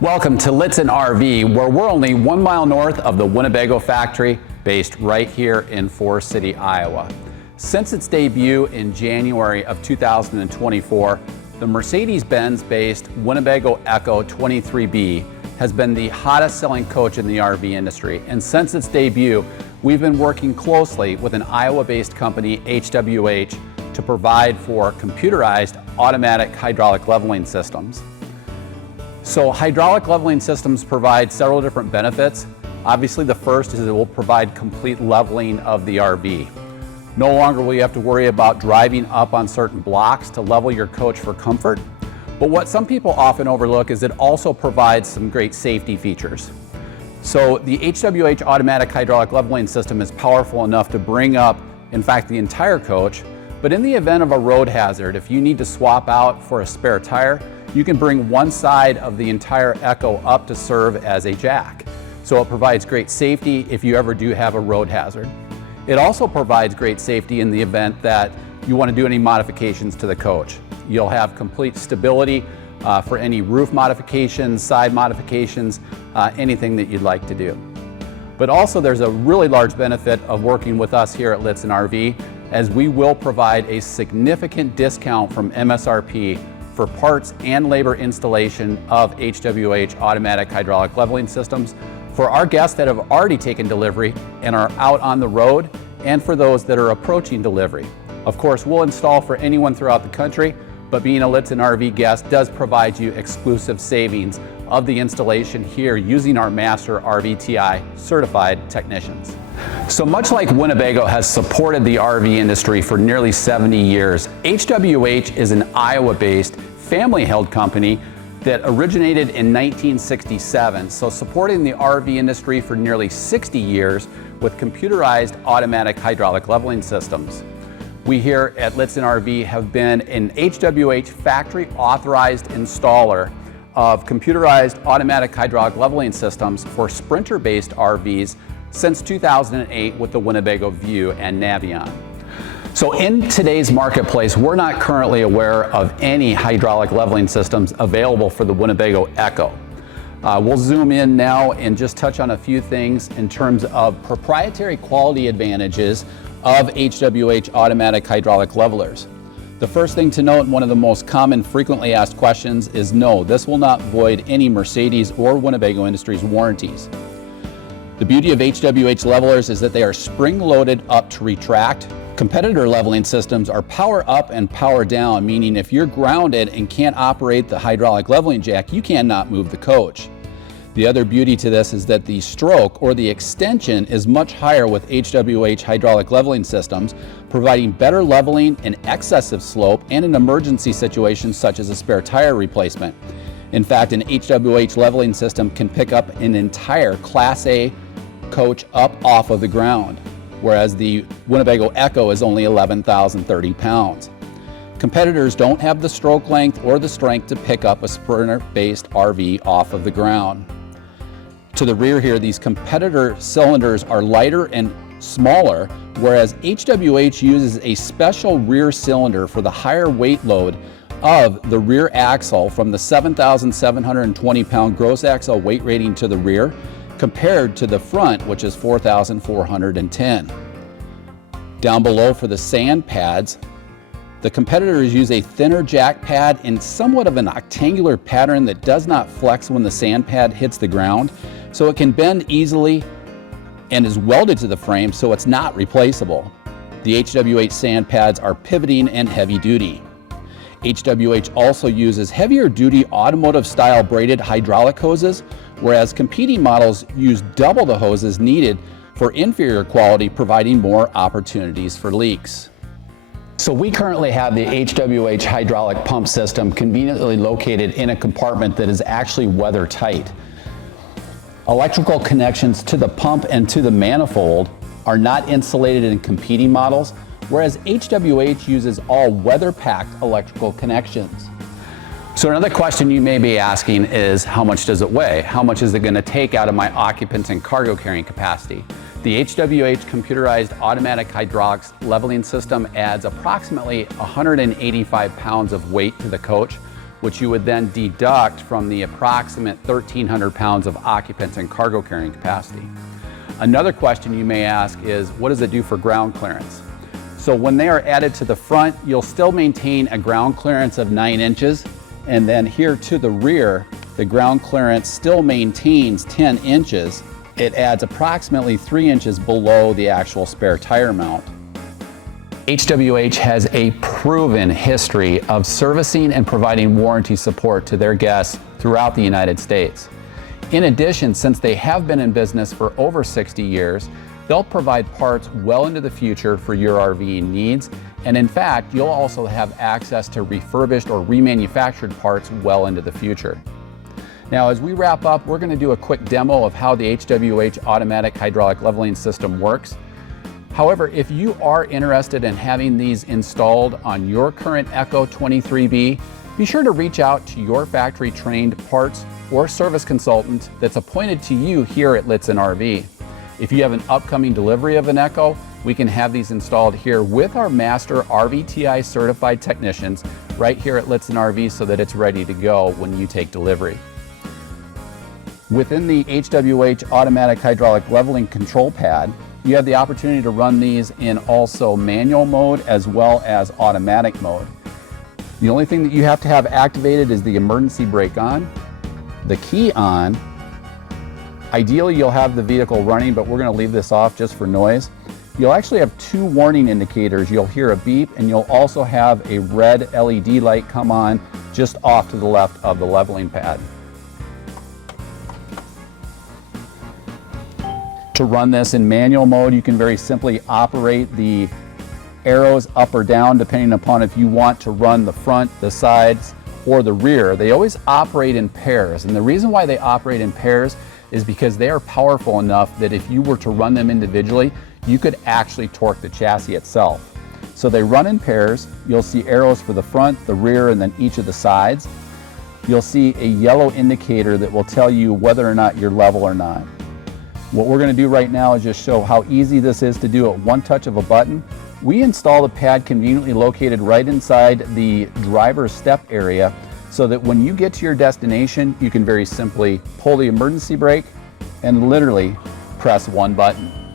Welcome to Lichtsinn RV, where we're only 1 mile north of the Winnebago factory, based right here in Forest City, Iowa. Since its debut in January of 2024, the Mercedes-Benz based Winnebago EKKO 23B has been the hottest selling coach in the RV industry. And since its debut, we've been working closely with an Iowa-based company, HWH, to provide for computerized automatic hydraulic leveling systems. So hydraulic leveling systems provide several different benefits. Obviously, the first is it will provide complete leveling of the RV. No longer will you have to worry about driving up on certain blocks to level your coach for comfort. But what some people often overlook is it also provides some great safety features. So the HWH automatic hydraulic leveling system is powerful enough to bring up, in fact, the entire coach. But in the event of a road hazard, if you need to swap out for a spare tire, you can bring one side of the entire EKKO up to serve as a jack. So it provides great safety if you ever do have a road hazard. It also provides great safety in the event that you want to do any modifications to the coach. You'll have complete stability for any roof modifications, side modifications, anything that you'd like to do. But also there's a really large benefit of working with us here at Lichtsinn RV, as we will provide a significant discount from MSRP for parts and labor installation of HWH automatic hydraulic leveling systems for our guests that have already taken delivery and are out on the road, and for those that are approaching delivery. Of course, we'll install for anyone throughout the country, but being a Lichtsinn RV guest does provide you exclusive savings of the installation here using our master RVTI certified technicians. So much like Winnebago has supported the RV industry for nearly 70 years, HWH is an Iowa-based, family-held company that originated in 1967, so supporting the RV industry for nearly 60 years with computerized automatic hydraulic leveling systems. We here at Lichtsinn RV have been an HWH factory authorized installer of computerized automatic hydraulic leveling systems for Sprinter-based RVs since 2008 with the Winnebago View and Navion. So in today's marketplace, we're not currently aware of any hydraulic leveling systems available for the Winnebago EKKO. We'll zoom in now and just touch on a few things in terms of proprietary quality advantages of HWH automatic hydraulic levelers. The first thing to note, one of the most common frequently asked questions is no, this will not void any Mercedes or Winnebago Industries warranties. The beauty of HWH levelers is that they are spring-loaded up to retract. Competitor leveling systems are power up and power down, meaning if you're grounded and can't operate the hydraulic leveling jack, you cannot move the coach. The other beauty to this is that the stroke or the extension is much higher with HWH hydraulic leveling systems, providing better leveling in excessive slope and in emergency situations such as a spare tire replacement. In fact, an HWH leveling system can pick up an entire Class A coach up off of the ground, whereas the Winnebago EKKO is only 11,030 pounds. Competitors don't have the stroke length or the strength to pick up a Sprinter-based RV off of the ground. To the rear here, these competitor cylinders are lighter and smaller, whereas HWH uses a special rear cylinder for the higher weight load of the rear axle from the 7,720 pound gross axle weight rating to the rear, compared to the front, which is 4,410. Down below for the sand pads, the competitors use a thinner jack pad in somewhat of an octangular pattern that does not flex when the sand pad hits the ground, so it can bend easily and is welded to the frame, so it's not replaceable. The HWH sand pads are pivoting and heavy duty. HWH also uses heavier duty automotive style braided hydraulic hoses, whereas competing models use double the hoses needed for inferior quality, providing more opportunities for leaks. So we currently have the HWH hydraulic pump system conveniently located in a compartment that is actually weather tight. Electrical connections to the pump and to the manifold are not insulated in competing models, whereas HWH uses all weather-packed electrical connections. So another question you may be asking is, how much does it weigh? How much is it going to take out of my occupants and cargo carrying capacity? The HWH computerized automatic hydraulics leveling system adds approximately 185 pounds of weight to the coach, which you would then deduct from the approximate 1,300 pounds of occupants and cargo carrying capacity. Another question you may ask is, what does it do for ground clearance? So when they are added to the front, you'll still maintain a ground clearance of 9 inches, and then here to the rear, the ground clearance still maintains 10 inches. It adds approximately 3 inches below the actual spare tire mount. HWH has a proven history of servicing and providing warranty support to their guests throughout the United States. In addition, since they have been in business for over 60 years, they'll provide parts well into the future for your RV needs. And in fact, you'll also have access to refurbished or remanufactured parts well into the future. Now, as we wrap up, we're going to do a quick demo of how the HWH automatic hydraulic leveling system works. However, if you are interested in having these installed on your current EKKO 23B, be sure to reach out to your factory trained parts or service consultant that's appointed to you here at Lichtsinn RV. If you have an upcoming delivery of an EKKO, we can have these installed here with our master RVTI certified technicians right here at Lichtsinn RV so that it's ready to go when you take delivery. Within the HWH automatic hydraulic leveling control pad, you have the opportunity to run these in also manual mode as well as automatic mode. The only thing that you have to have activated is the emergency brake on, the key on. Ideally, you'll have the vehicle running, but we're going to leave this off just for noise. You'll actually have 2 warning indicators. You'll hear a beep, and you'll also have a red LED light come on just off to the left of the leveling pad. To run this in manual mode, you can very simply operate the arrows up or down depending upon if you want to run the front, the sides, or the rear. They always operate in pairs, and the reason why they operate in pairs is because they are powerful enough that if you were to run them individually, you could actually torque the chassis itself. So they run in pairs. You'll see arrows for the front, the rear, and then each of the sides. You'll see a yellow indicator that will tell you whether or not you're level or not. What we're going to do right now is just show how easy this is to do at one touch of a button. We install the pad conveniently located right inside the driver's step area so that when you get to your destination, you can very simply pull the emergency brake and literally press one button.